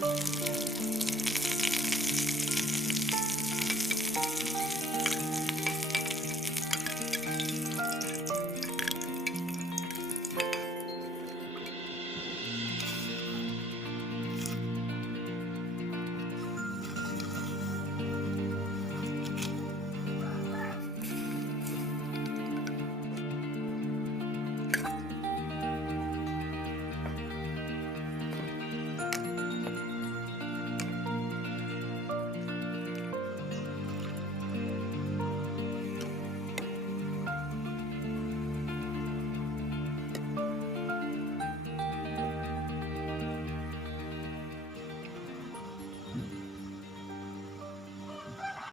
Música